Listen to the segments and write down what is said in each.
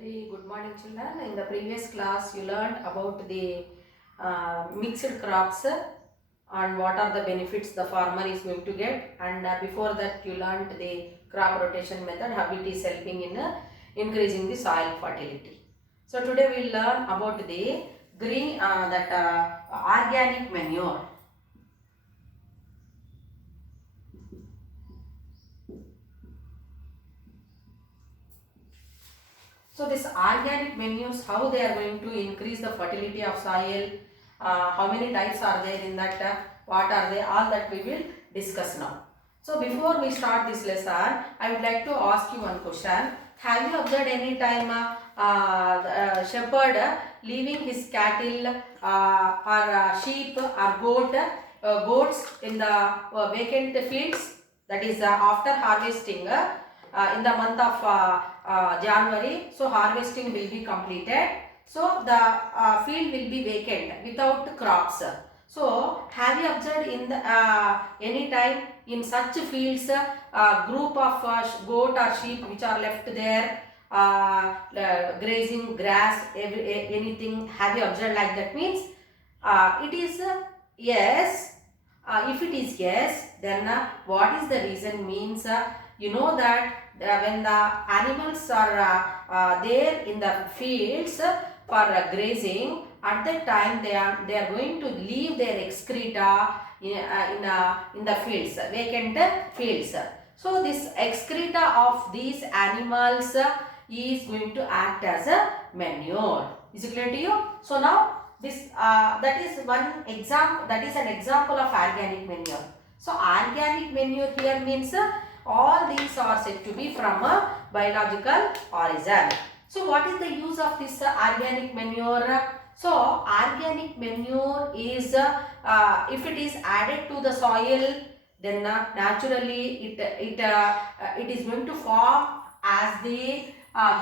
Very good morning, children. In the previous class, you learned about the mixed crops and what are the benefits the farmer is going to get. And before that, you learned the crop rotation method, how it is helping in increasing the soil fertility. So today we will learn about the green organic manure. So this organic manures, how they are going to increase the fertility of soil, how many types are there in that, what are they, all that we will discuss now. So before we start this lesson, I would like to ask you one question. Have you observed any time the shepherd leaving his cattle or sheep or goats in the vacant fields, that is after harvesting in the month of January, so harvesting will be completed. So the field will be vacant without crops. So have you observed in the, any time in such fields group of goat or sheep which are left there grazing grass, anything? Have you observed like that? Means it is yes. If it is yes, then what is the reason? Means you know that when the animals are there in the fields for grazing, at that time they are going to leave their excreta in the fields, vacant fields. So this excreta of these animals is going to act as a manure. Is it clear to you? So now this that is one example, that is an example of organic manure. So organic manure here means all these are said to be from a biological origin. So what is the use of this organic manure? So organic manure is if it is added to the soil, then naturally it is going to form as the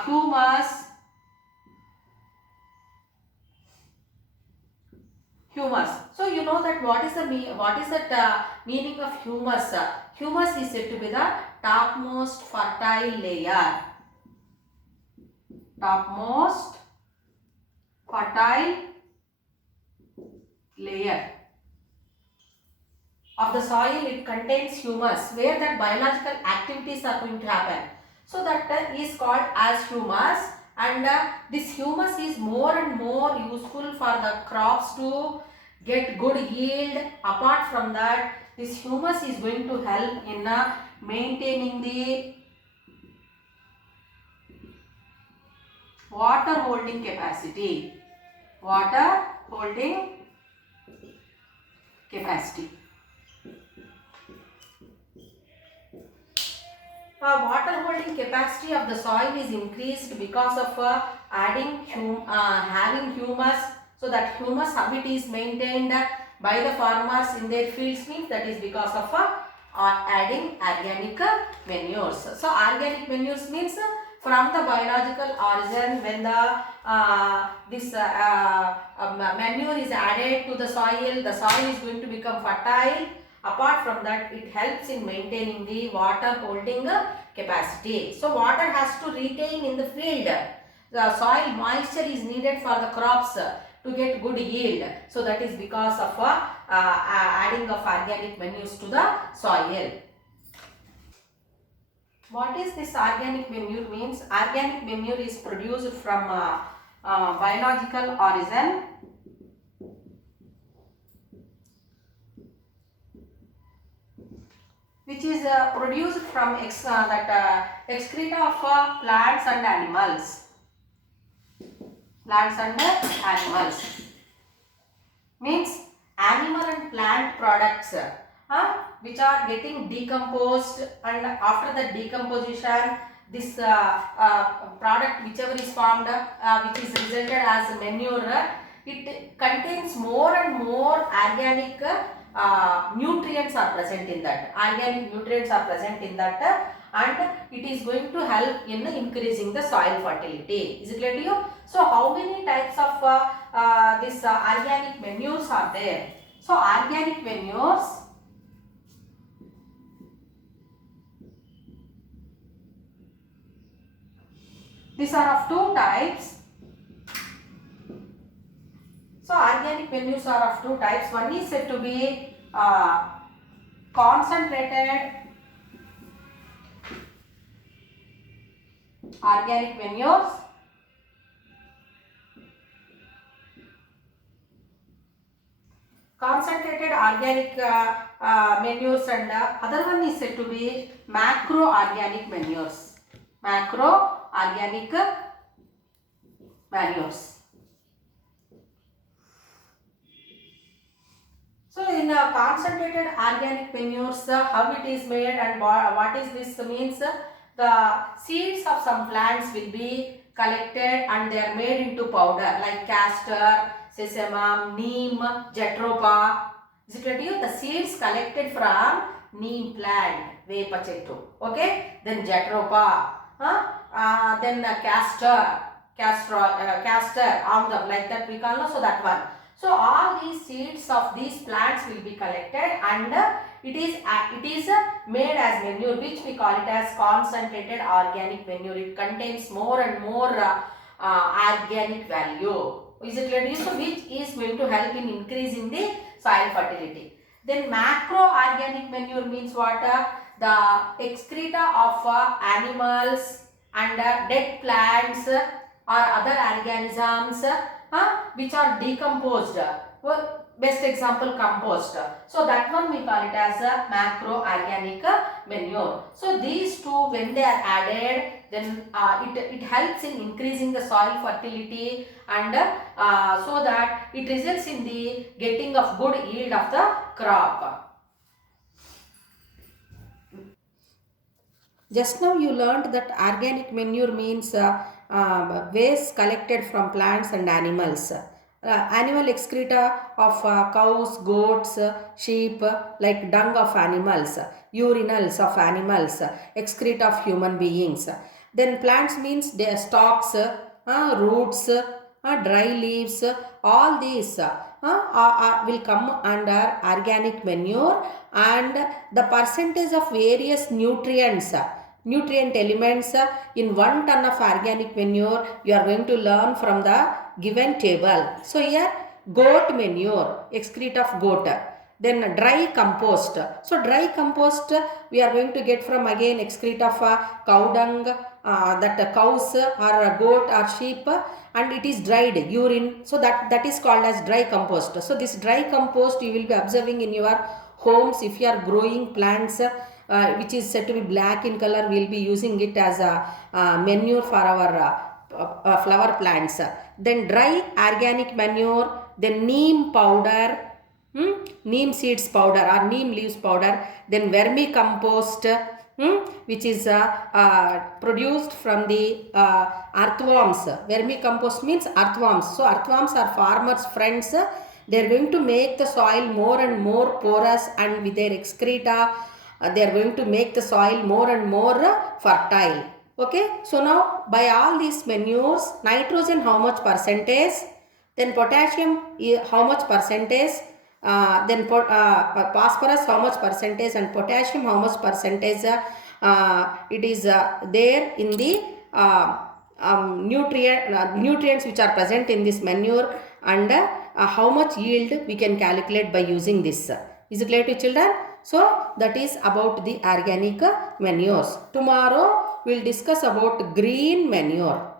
humus. So you know that what is the meaning of humus? Humus is said to be the topmost fertile layer. Topmost fertile layer of the soil. It contains humus where that biological activities are going to happen. So that is called as humus, and this humus is more and more useful for the crops to get good yield. Apart from that, this humus is going to help in maintaining the water holding capacity. Water holding capacity. Water holding capacity of the soil is increased because of having humus. So that humus habit is maintained by the farmers in their fields, means that is because of adding organic manures. So organic manures means from the biological origin, when the this manure is added to the soil is going to become fertile. Apart from that, it helps in maintaining the water holding capacity. So water has to retain in the field. The soil moisture is needed for the crops to get good yield. So that is because of adding of organic manures to the soil. What is this organic manure means? Organic manure is produced from biological origin. Which is produced from excreta of plants and animals. Plants and animals means animal and plant products which are getting decomposed, and after the decomposition, this product whichever is formed which is resulted as manure, it contains more and more organic nutrients are present in that. Organic nutrients are present in that and it is going to help in increasing the soil fertility. Is it clear to you? So how many types of this organic manures are there? So organic manures These are of two types. So organic manures are of two types. One is said to be concentrated organic manures. Concentrated organic manures, and other one is said to be macro organic manures. Macro organic manures. So in concentrated organic manures, how it is made and what is this means, the seeds of some plants will be collected and they are made into powder like castor, sesamum, neem, jatropha. Is it ready? The seeds collected from neem plant, vepa chettu. Okay, then jatropha, then castor, amdam, like that we call. So that one. So all these seeds of these plants will be collected and it is made as manure, which we call it as concentrated organic manure. It contains more and more organic value. Is it ready? So which is going to help in increasing the soil fertility. Then macro organic manure means what? The excreta of animals and dead plants or other organisms which are decomposed. Well, best example, compost. So that one we call it as a macro organic manure. So these two, when they are added, then it helps in increasing the soil fertility and so that it results in the getting of good yield of the crop. Just now you learned that organic manure means waste collected from plants and animals. Animal excreta of cows, goats, sheep, like dung of animals, urinals of animals, excreta of human beings. Then plants means their stalks, roots, dry leaves, all these will come under organic manure, and the percentage of various nutrient elements in 1 ton of organic manure you are going to learn from the given table. So here goat manure, excrete of goat. Then dry compost. So dry compost we are going to get from again excrete of cow dung, that cows or goat or sheep, and it is dried urine. So that is called as dry compost. So this dry compost you will be observing in your homes if you are growing plants which is said to be black in color. We will be using it as a manure for our flower plants. Then dry organic manure, then neem powder, neem seeds powder or neem leaves powder, then vermicompost, which is produced from the earthworms. Vermicompost means earthworms. So earthworms are farmers' friends. They are going to make the soil more and more porous, and with their excreta they are going to make the soil more and more fertile. Okay, so now by all these manures, nitrogen how much percentage, then potassium how much percentage, then phosphorus how much percentage, and potassium how much percentage it is there in the nutrients which are present in this manure, and how much yield we can calculate by using this. Is it clear to children? So that is about the organic manures. Tomorrow we will discuss about green manure.